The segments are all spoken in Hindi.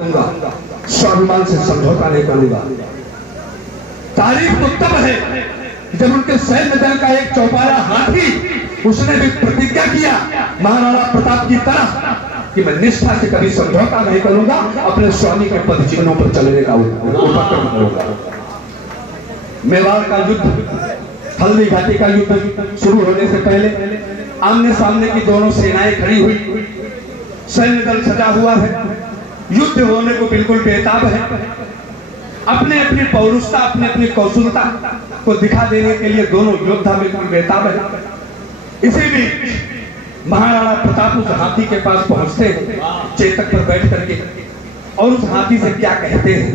स्वाभिमान से समझौता नहीं करूंगा। तारीफ तो तब है जब उनके सैन्य दल का एक चौपाया हाथी उसने भी प्रतिज्ञा किया महाराणा प्रताप की तरह कि मैं निष्ठा से कभी समझौता नहीं करूंगा, अपने स्वामी के पद चिन्हों पर चलने का उपक्रम करूंगा। मेवाड़ का युद्ध, हल्दी घाटी का युद्ध शुरू होने से पहले आमने सामने की दोनों सेनाएं खड़ी हुई, सैन्य दल सजा हुआ है, युद्ध होने को बिल्कुल बेताब है। अपने अपनी पौरुषता, अपनी अपनी कौशलता को दिखा देने के लिए दोनों योद्धा बिल्कुल बेताब है। इसी बीच महाराणा प्रताप उस हाथी के पास पहुंचते हैं चेतक पर बैठ करके, और उस हाथी से क्या कहते हैं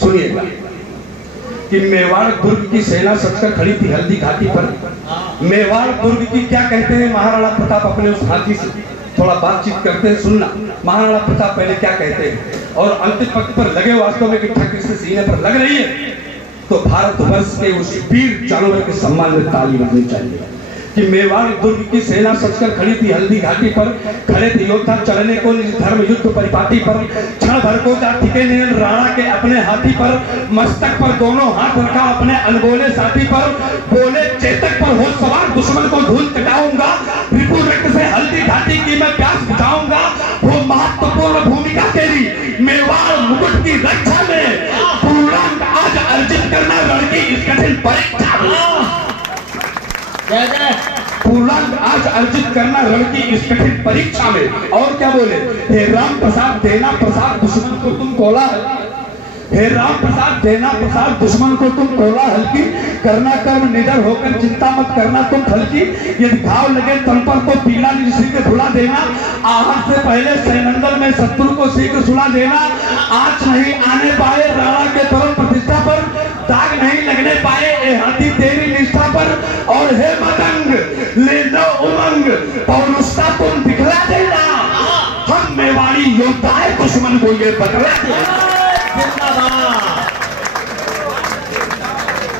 सुनिएगा कि मेवाड़ दुर्ग की सेना सजकर खड़ी थी हल्दी घाटी पर। मेवाड़ दुर्ग की क्या कहते हैं महाराणा प्रताप अपने उस हाथी से थोड़ा बातचीत करते हैं, सुनना महाराणा प्रताप पहले क्या कहते हैं। और अंतिम पंक्ति पर लगे वास्तव में कि ठक्कर से सीने पर लग रही है तो भारतवर्ष के उस वीर जानवर के सम्मान में ताली बजनी चाहिए कि मेवाड़ दुर्ग की सेना सजकर खड़ी थी हल्दी घाटी पर, खड़े थे योद्धा चलने को निज धर्म युद्ध परिपाटी पर, क्षण भर को जा टिके नयन राणा के अपने हाथी पर, मस्तक पर दोनों हाथ रखा अपने अनबोले साथी पर, बोले चेतक पर हो सवार दुश्मन को धूल चटाऊंगा, रिपु रक्त से हल्दी घाटी की मैं प्यास बुझाऊंगा। वो महत्वपूर्ण भूमिका तेरी मेवाड़ मुकुट की रक्षा में पूर्णांक आज अर्जित करना रण की इस कठिन परीक्षा में, पूर्णांक आज अर्जित करना रण की इस कठिन परीक्षा में। और क्या बोले, हे राम प्रसाद देना प्रसाद दुश्मन को तुम कोलाहल, हे राम प्रसाद देना प्रसाद दुश्मन को तुम कोलाहल की, करना कर्म निडर होकर चिंता मत करना तुम हल्की, यदि घाव लगे तन पर तो पीला निज के धुला देना, आहट से पहले सैनंदल में शत्रु को शीघ्र सुला देना, आंच नहीं आने पाए राणा के परम प्रतिष्ठा पर, दाग नहीं लगने पाए ए हाथी तेरी निष्ठा पर, और हे मतंग ले लो उमंग पौरुषता तुम दिखला देना, हम मेवाड़ी योद्धा है दुश्मन को ये बतला देना।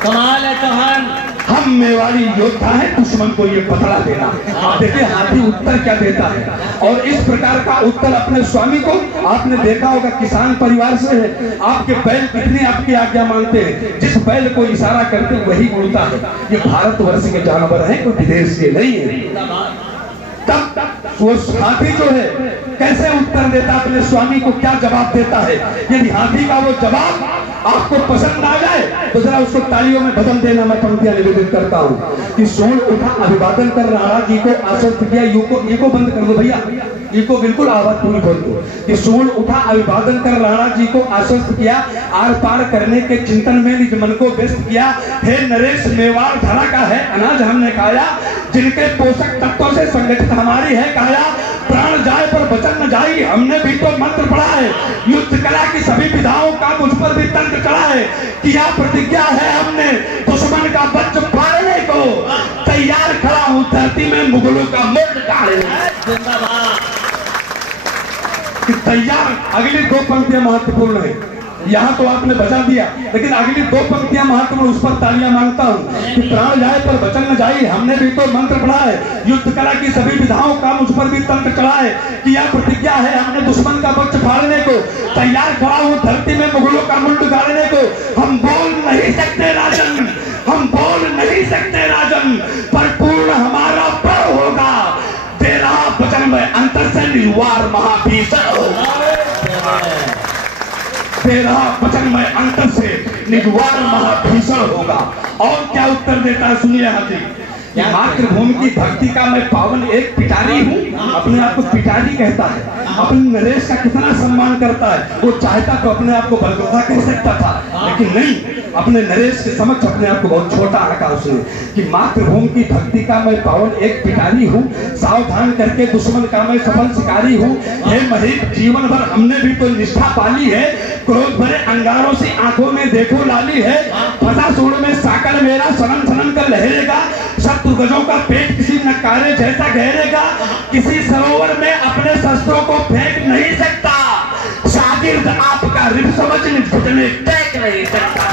कमाल है चौहान, हम मेवाड़ी योद्धा है दुश्मन को ये बतला देना। आप देखिए हाथी उत्तर क्या देता है, और इस प्रकार का उत्तर अपने स्वामी को आपने देखा होगा किसान परिवार से है, आपके बैल कितनी आपकी आज्ञा मानते हैं, जिस बैल को इशारा करते वही उड़ता है। ये भारतवर्ष के जानवर हैं, कोई विदेश के नहीं है। तब वो हाथी जो है कैसे उत्तर देता अपने स्वामी को, क्या जवाब देता है। यदि हाथी का वो जवाब आपको पसंद आ जाए तो जरा उसको तालियों में बदल देना। मैं पंक्तियां निवेदित करता हूँ कि सोन उठा अभिवादन कर राणा जी को आश्वस्त किया, ईको बंद कर दो भैया, ईको बिल्कुल आवाज पूरी खोल दो कि सोन उठा अभिवादन कर राणा जी को आश्वस्त किया, आर पार करने के चिंतन में निज मन को व्यस्त किया। हे नरेश मेवाड़ धरा का है अनाज हमने खाया, जिनके पोषक तत्वों से संगठित हमारी है काया, प्राण जाए पर वचन न जाई हमने भी तो मंत्र पढ़ा है, युद्ध कला की सभी विधाओं का मुझ पर भी तंत्र चढ़ा है, किया प्रतिज्ञा है हमने दुश्मन का बच्च फाड़ने को, तैयार खड़ा हूं धरती में मुगलों का मुंड काटने कि तैयार। अगली दो पंक्तियां महत्वपूर्ण है, यहाँ तो आपने बचा दिया, लेकिन अगली दो पंक्तियां महत्वपूर्ण, उस पर तालियां मांगता हूँ कि प्राण जाए पर वचन न जाए हमने भी तो मंत्र पढ़ा है, युद्ध कला की सभी विधाओं का मुझ पर भी तंत्र चढ़ा है, किया प्रतिज्ञा है हमने दुश्मन का वक्ष फाड़ने को, तैयार खड़ा हूँ धरती में मुगलों का मुंड गाड़ने को। हम बोल नहीं सकते राजन, हम बोल नहीं सकते राजन, पर पूर्ण हमारा प्रण होगा, दे रहा वचन में अंतर से निर्वार महाभीषण होगा, तेरा वचन में अंतर से निद्वार महाभीषण होगा। और क्या उत्तर देता है सुनिए हाथी, मातृभूमि की भक्ति का मैं पावन एक पिटारी हूँ, अपने आप को पिटारी कहता है, अपने नरेश का कितना सम्मान करता है। वो चाहता तो अपने आप को बलगोधा कह सकता था, लेकिन नहीं, अपने नरेश के समक्ष अपने आप को बहुत छोटा आका उसने कि मातृभूमि की भक्ति का मैं पावन एक पिटारी हूँ, सावधान करके दुश्मन का मैं सफल शिकारी हूँ। हे महित जीवन भर हमने भी तो निष्ठा पाली है, क्रोध भरे अंगारों से आंखों में देखो लाली है, फंसा सूढ़ में साकर मेरा सनन सनन कर लहरेगा, शत्रु गजों का पेट किसी नकारे जैसा गहरेगा, किसी सरोवर में अपने शस्त्रों को फेंक नहीं सकता, शागिर्द आपका रिप समझ घुटने टेक नहीं सकता।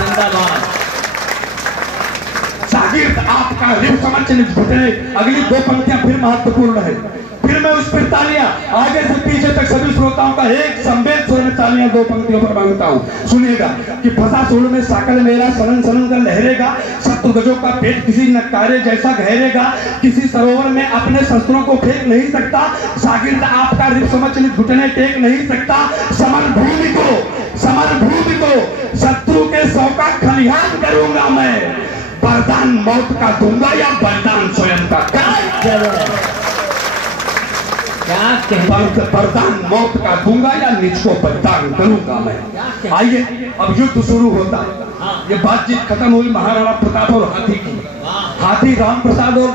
शागिर्द आपका रिप समझ घुटने। अगली दो पंक्तियां फिर महत्वपूर्ण है, फिर मैं उस पर तालियां आगे से पीछे तक सभी श्रोताओं का एक संवेद स्वर में तालियां दो पंक्तियों पर मांगता हूं। सुनिएगा कि फंसा सूल में साकल मेरा सनन सनन कर लहरेगा, शत्रु गजों का पेट किसी नकारे जैसा गहरेगा, किसी सरोवर में अपने शस्त्रों को फेंक नहीं सकता, शागिर्द आपका रिप समझ घुटने टेक नहीं सकता, समर भूमि को शत्रु के सौ का खलिहान करूंगा मैं, वरदान मौत का दूंगा या बलिदान स्वयं का। वरदान मौत का दूंगा या निज को बलिदान करूंगा मैं। आइए अब युद्ध शुरू होता है। ये बातचीत खत्म हुई महाराणा प्रताप और हाथी की। हाथी राम प्रसाद और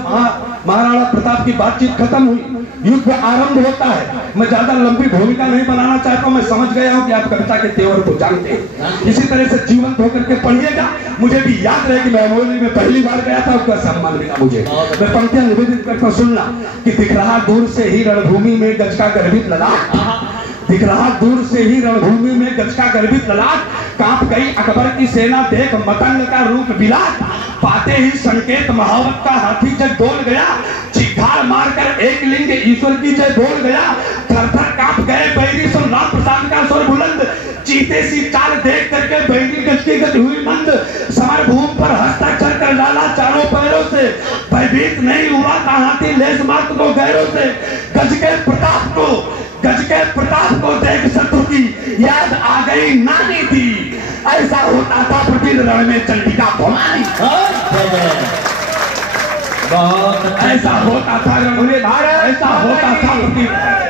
महाराणा प्रताप की बातचीत खत्म हुई, युद्ध आरंभ होता है। मैं ज्यादा लंबी भूमिका नहीं बनाना चाहता हूं, मैं समझ गया हूं कि आप कविता के तेवर को जानते हैं। इसी तरह से जीवंत होकर के पढ़िएगा। मुझे भी याद रहे कि मैं अमोली में पहली बार गया था, उसका सम्मान मिला मुझे। मैं पंक्तियां निवेदित करता सुनना कि दिख रहा दूर से ही रणभूमि में गज का गर्वित ललाट, दिख रहा दूर से ही रणभूमि में गज का गर्वित ललाट, कांप गई अकबर की सेना देख मतंग का रूप बिलाट, पाते ही संकेत महावत का हाथी जब डोल गया, चिघाड़ मारकर एक लिंग ईश्वर की जय बोल गया, थर-थर कांप गए बैरी सुन राम प्रसाद का स्वर बुलंद, चीते सी चाल देख करके बैरी गज की गज हुई मंद, समर भूमि पर हस्ताक्षर कर डाला चारों पैरों से, भयभीत नहीं हुआ था हाथी लेस मात्र को गैरों से, गज के प्रताप को देख शत्रु की याद आ गई नानी थी, ऐसा होता था प्रतिदिन रण में चंडिका भवानी, ऐसा होता था भारत, ऐसा होता था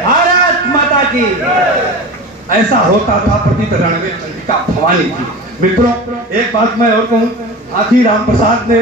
भारत माता की, ऐसा होता था प्रतिदिन रण में चंडिका भवानी थी। मित्रों एक बात मैं और कहूं, हाथी राम प्रसाद ने